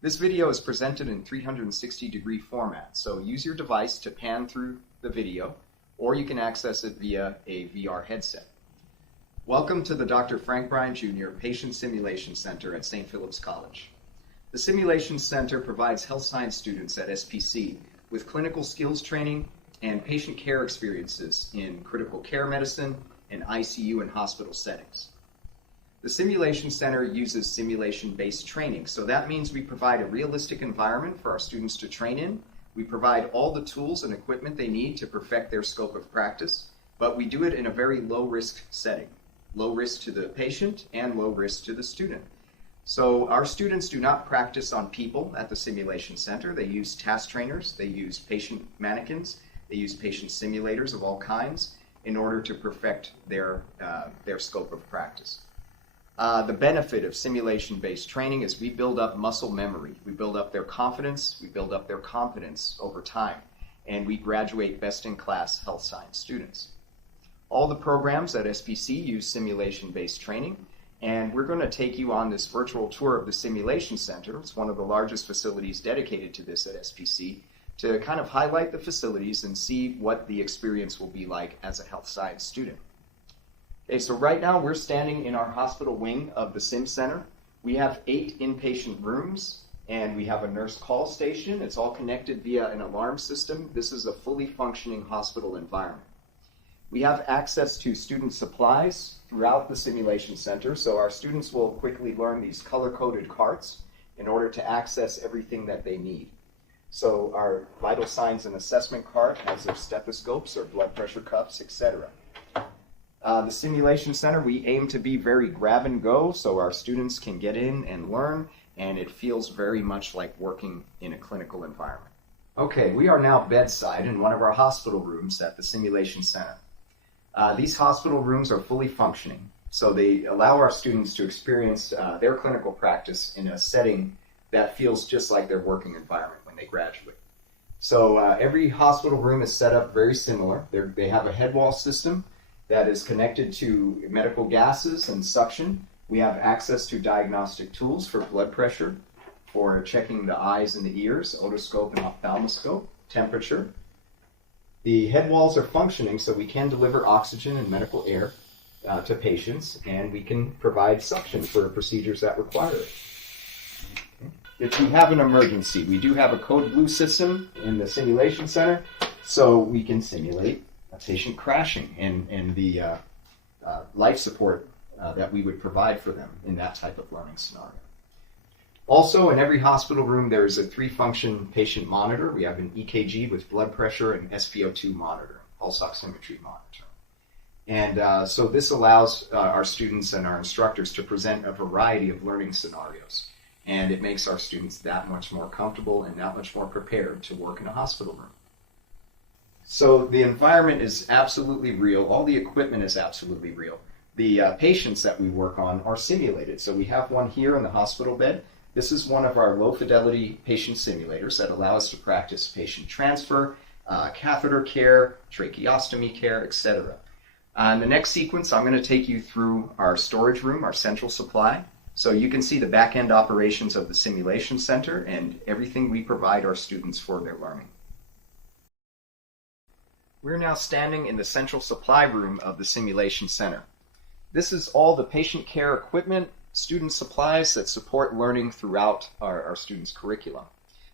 This video is presented in 360-degree format, so use your device to pan through the video, or you can access it via a VR headset. Welcome to the Dr. Frank Bryan Jr. Patient Simulation Center at St. Philip's College. The Simulation Center provides health science students at SPC with clinical skills training and patient care experiences in critical care medicine and ICU and hospital settings. The Simulation Center uses simulation-based training, so that means we provide a realistic environment for our students to train in. We provide all the tools and equipment they need to perfect their scope of practice, but we do it in a very low-risk setting. Low risk to the patient and low risk to the student. So our students do not practice on people at the Simulation Center. They use task trainers, they use patient mannequins, they use patient simulators of all kinds in order to perfect their scope of practice. The benefit of simulation-based training is we build up muscle memory. We build up their confidence, we build up their competence over time, and we graduate best-in-class health science students. All the programs at SPC use simulation-based training, and we're going to take you on this virtual tour of the Simulation Center. It's one of the largest facilities dedicated to this at SPC, to kind of highlight the facilities and see what the experience will be like as a health science student. Okay, so right now we're standing in our hospital wing of the Sim Center. We have 8 inpatient rooms, and we have a nurse call station. It's all connected via an alarm system. This is a fully functioning hospital environment. We have access to student supplies throughout the Simulation Center, so our students will quickly learn these color-coded carts in order to access everything that they need. So our vital signs and assessment cart has their stethoscopes or blood pressure cuffs, etc. The Simulation Center, we aim to be very grab and go so our students can get in and learn, and it feels very much like working in a clinical environment. Okay, we are now bedside in one of our hospital rooms at the Simulation Center. These hospital rooms are fully functioning, so they allow our students to experience their clinical practice in a setting that feels just like their working environment when they graduate. So every hospital room is set up very similar. They have a head wall system that is connected to medical gases and suction. We have access to diagnostic tools for blood pressure, for checking the eyes and the ears, otoscope and ophthalmoscope, temperature. The head walls are functioning, so we can deliver oxygen and medical air to patients, and we can provide suction for procedures that require it. Okay. If we have an emergency, we do have a code blue system in the Simulation Center, so we can simulate a patient crashing and the life support that we would provide for them in that type of learning scenario. Also, in every hospital room, there is a 3-function patient monitor. We have an EKG with blood pressure and SpO2 monitor, pulse oximetry monitor. And so this allows our students and our instructors to present a variety of learning scenarios. And it makes our students that much more comfortable and that much more prepared to work in a hospital room. So the environment is absolutely real. All the equipment is absolutely real. The patients that we work on are simulated. So we have one here in the hospital bed. This is one of our low-fidelity patient simulators that allow us to practice patient transfer, catheter care, tracheostomy care, etc. In the next sequence, I'm going to take you through our storage room, our central supply. So you can see the back-end operations of the Simulation Center and everything we provide our students for their learning. We're now standing in the central supply room of the Simulation Center. This is all the patient care equipment, student supplies that support learning throughout our students' curriculum.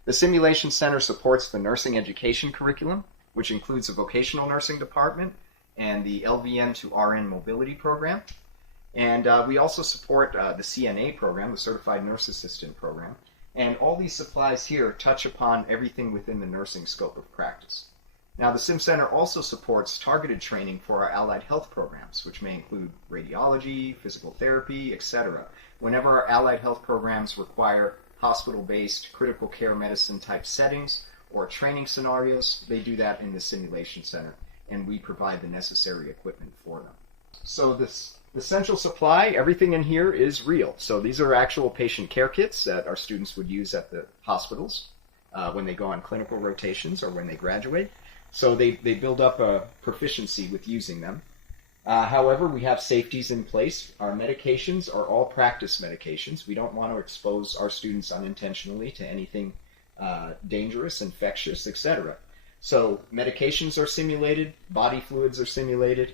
The Simulation Center supports the nursing education curriculum, which includes a vocational nursing department and the LVN to RN mobility program. And we also support the CNA program, the Certified Nurse Assistant program. And all these supplies here touch upon everything within the nursing scope of practice. Now, the Sim Center also supports targeted training for our allied health programs, which may include radiology, physical therapy, etc. Whenever our allied health programs require hospital-based critical care medicine type settings or training scenarios, they do that in the Simulation Center, and we provide the necessary equipment for them. So the central supply, everything in here is real. So these are actual patient care kits that our students would use at the hospitals when they go on clinical rotations or when they graduate. So they build up a proficiency with using them. However, we have safeties in place. Our medications are all practice medications. We don't want to expose our students unintentionally to anything dangerous, infectious, etc. So medications are simulated, body fluids are simulated,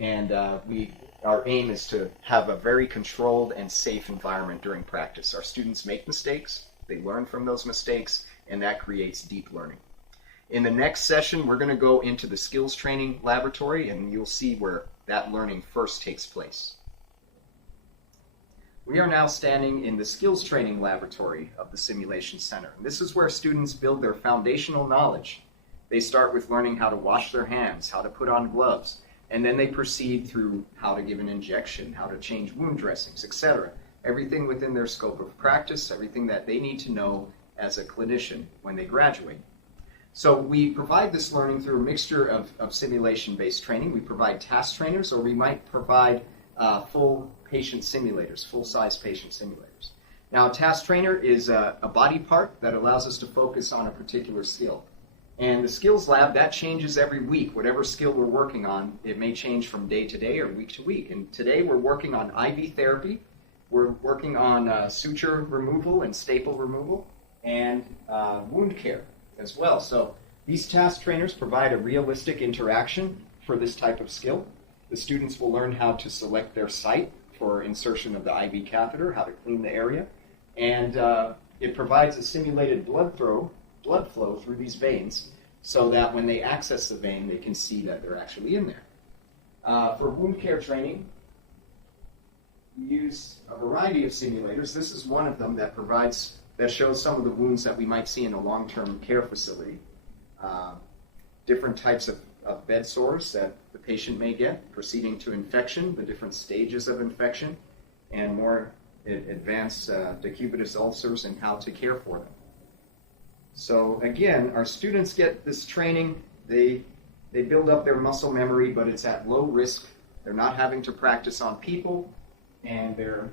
and our aim is to have a very controlled and safe environment during practice. Our students make mistakes, they learn from those mistakes, and that creates deep learning. In the next session, we're going to go into the skills training laboratory, and you'll see where that learning first takes place. We are now standing in the skills training laboratory of the Simulation Center. And this is where students build their foundational knowledge. They start with learning how to wash their hands, how to put on gloves, and then they proceed through how to give an injection, how to change wound dressings, etc. Everything within their scope of practice, everything that they need to know as a clinician when they graduate. So we provide this learning through a mixture of simulation-based training. We provide task trainers, or we might provide full patient simulators, full-size patient simulators. Now, a task trainer is a body part that allows us to focus on a particular skill. And the skills lab, that changes every week. Whatever skill we're working on, it may change from day to day or week to week. And today we're working on IV therapy. We're working on suture removal and staple removal, and wound care as well. So these task trainers provide a realistic interaction for this type of skill. The students will learn how to select their site for insertion of the IV catheter, how to clean the area, and it provides a simulated blood flow through these veins so that when they access the vein, they can see that they're actually in there. For wound care training, we use a variety of simulators. This is one of them that shows some of the wounds that we might see in a long-term care facility. Different types of bed sores that the patient may get, proceeding to infection, the different stages of infection, and more advanced decubitus ulcers and how to care for them. So again, our students get this training. They build up their muscle memory, but it's at low risk. They're not having to practice on people, and they're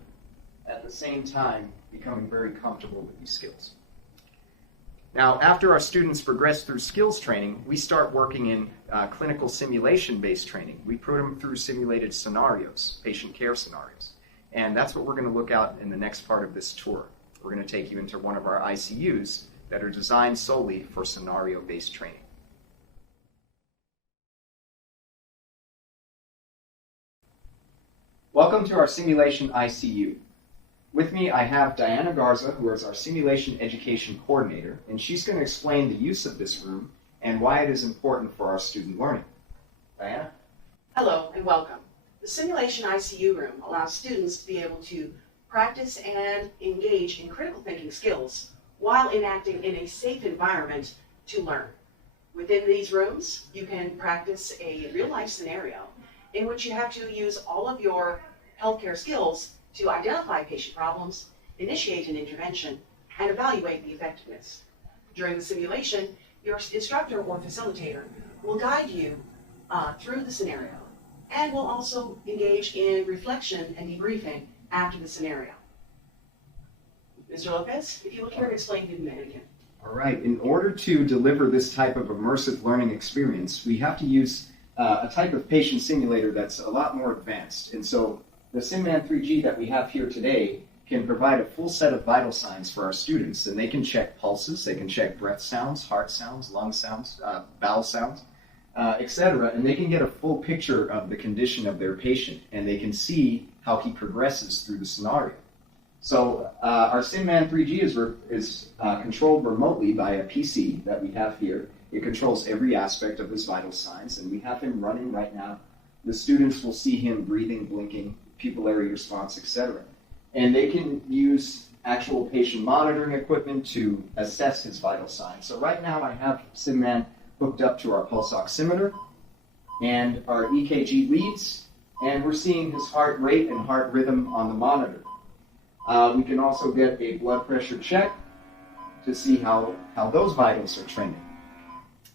at the same time becoming very comfortable with these skills. Now, after our students progress through skills training, we start working in clinical simulation-based training. We put them through simulated scenarios, patient care scenarios. And that's what we're going to look at in the next part of this tour. We're going to take you into one of our ICUs that are designed solely for scenario-based training. Welcome to our simulation ICU. With me, I have Diana Garza, who is our Simulation Education Coordinator, and she's going to explain the use of this room and why it is important for our student learning. Diana? Hello and welcome. The Simulation ICU Room allows students to be able to practice and engage in critical thinking skills while enacting in a safe environment to learn. Within these rooms, you can practice a real-life scenario in which you have to use all of your healthcare skills to identify patient problems, initiate an intervention, and evaluate the effectiveness. During the simulation, your instructor or facilitator will guide you through the scenario and will also engage in reflection and debriefing after the scenario. Mr. Lopez, if you will care to explain to the mannequin. All right. In order to deliver this type of immersive learning experience, we have to use a type of patient simulator that's a lot more advanced. And so the SimMan 3G that we have here today can provide a full set of vital signs for our students, and they can check pulses, they can check breath sounds, heart sounds, lung sounds, bowel sounds, etc., and they can get a full picture of the condition of their patient, and they can see how he progresses through the scenario. So our SimMan 3G is controlled remotely by a PC that we have here. It controls every aspect of his vital signs, and we have him running right now. The students will see him breathing, blinking, pupillary response, etc. And they can use actual patient monitoring equipment to assess his vital signs. So right now I have SimMan hooked up to our pulse oximeter and our EKG leads, and we're seeing his heart rate and heart rhythm on the monitor. We can also get a blood pressure check to see how those vitals are trending.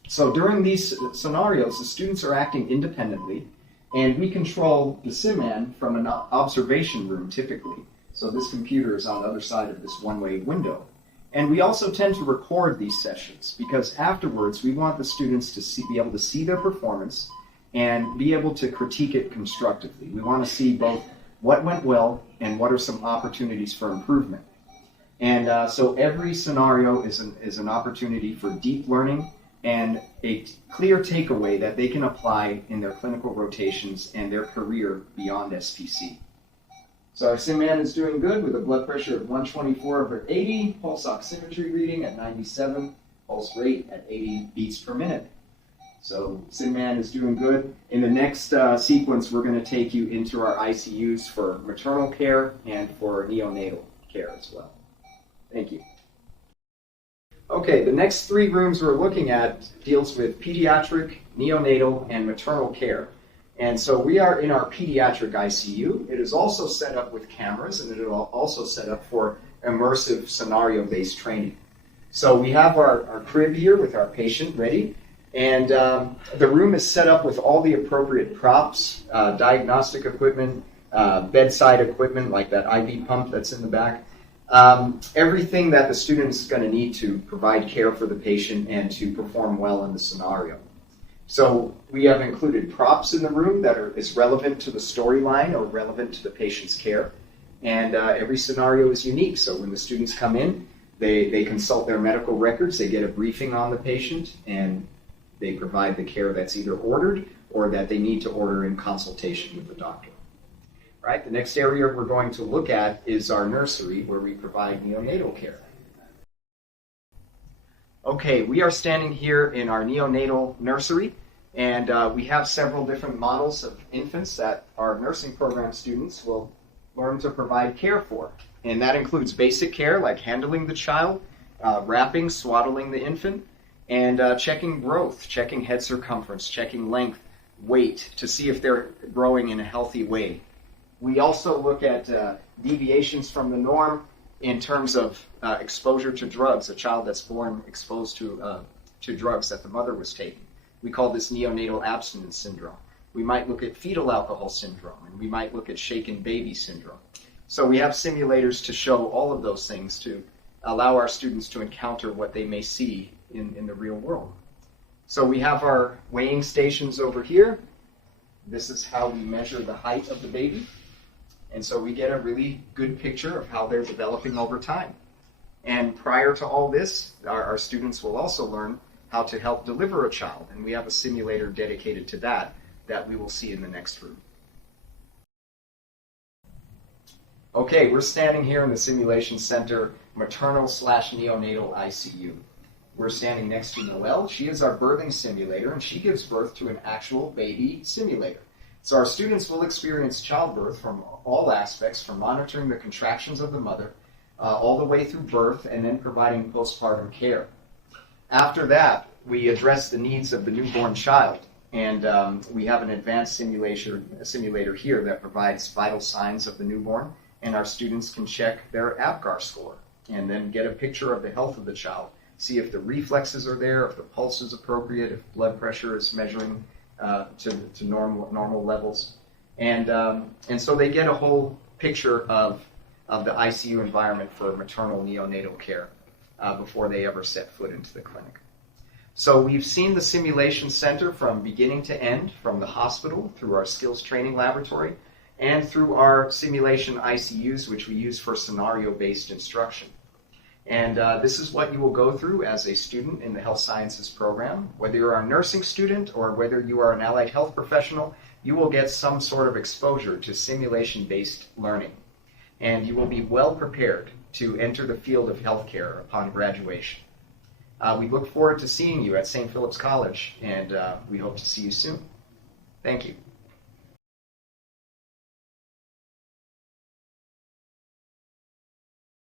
So during these scenarios, the students are acting independently, and we control the SimMan from an observation room typically. So this computer is on the other side of this one-way window. And we also tend to record these sessions because afterwards we want the students to be able to see their performance and be able to critique it constructively. We want to see both what went well and what are some opportunities for improvement. And so every scenario is an opportunity for deep learning and a clear takeaway that they can apply in their clinical rotations and their career beyond SPC. So our sim man is doing good with a blood pressure of 124/80, pulse oximetry reading at 97, pulse rate at 80 beats per minute. So sim man is doing good. In the next sequence, we're going to take you into our ICUs for maternal care and for neonatal care as well. Thank you. Okay, the next 3 rooms we're looking at deals with pediatric, neonatal, and maternal care. And so we are in our pediatric ICU. It is also set up with cameras, and it is also set up for immersive scenario-based training. So we have our crib here with our patient ready, and the room is set up with all the appropriate props, diagnostic equipment, bedside equipment like that IV pump that's in the back. Everything that the student is going to need to provide care for the patient and to perform well in the scenario. So we have included props in the room that is relevant to the storyline or relevant to the patient's care. And every scenario is unique. So when the students come in, they consult their medical records, they get a briefing on the patient, and they provide the care that's either ordered or that they need to order in consultation with the doctor. Right? The next area we're going to look at is our nursery, where we provide neonatal care. Okay, we are standing here in our neonatal nursery, and we have several different models of infants that our nursing program students will learn to provide care for. And that includes basic care like handling the child, wrapping, swaddling the infant, and checking growth, checking head circumference, checking length, weight, to see if they're growing in a healthy way. We also look at deviations from the norm in terms of exposure to drugs, a child that's born exposed to drugs that the mother was taking. We call this neonatal abstinence syndrome. We might look at fetal alcohol syndrome, and we might look at shaken baby syndrome. So we have simulators to show all of those things to allow our students to encounter what they may see in the real world. So we have our weighing stations over here. This is how we measure the height of the baby. And so we get a really good picture of how they're developing over time. And prior to all this, our students will also learn how to help deliver a child. And we have a simulator dedicated to that we will see in the next room. Okay, we're standing here in the Simulation Center maternal/neonatal ICU. We're standing next to Noelle. She is our birthing simulator, and she gives birth to an actual baby simulator. So our students will experience childbirth from all aspects, from monitoring the contractions of the mother all the way through birth, and then providing postpartum care. After that, we address the needs of the newborn child, and we have an advanced simulator here that provides vital signs of the newborn, and our students can check their APGAR score and then get a picture of the health of the child, see if the reflexes are there, if the pulse is appropriate, if blood pressure is measuring to normal levels, and so they get a whole picture of the ICU environment for maternal neonatal care before they ever set foot into the clinic. So we've seen the simulation center from beginning to end, from the hospital through our skills training laboratory and through our simulation ICUs, which we use for scenario-based instruction. And this is what you will go through as a student in the health sciences program. Whether you're a nursing student or whether you are an allied health professional, you will get some sort of exposure to simulation-based learning. And you will be well prepared to enter the field of healthcare upon graduation. We look forward to seeing you at St. Philip's College, and we hope to see you soon. Thank you.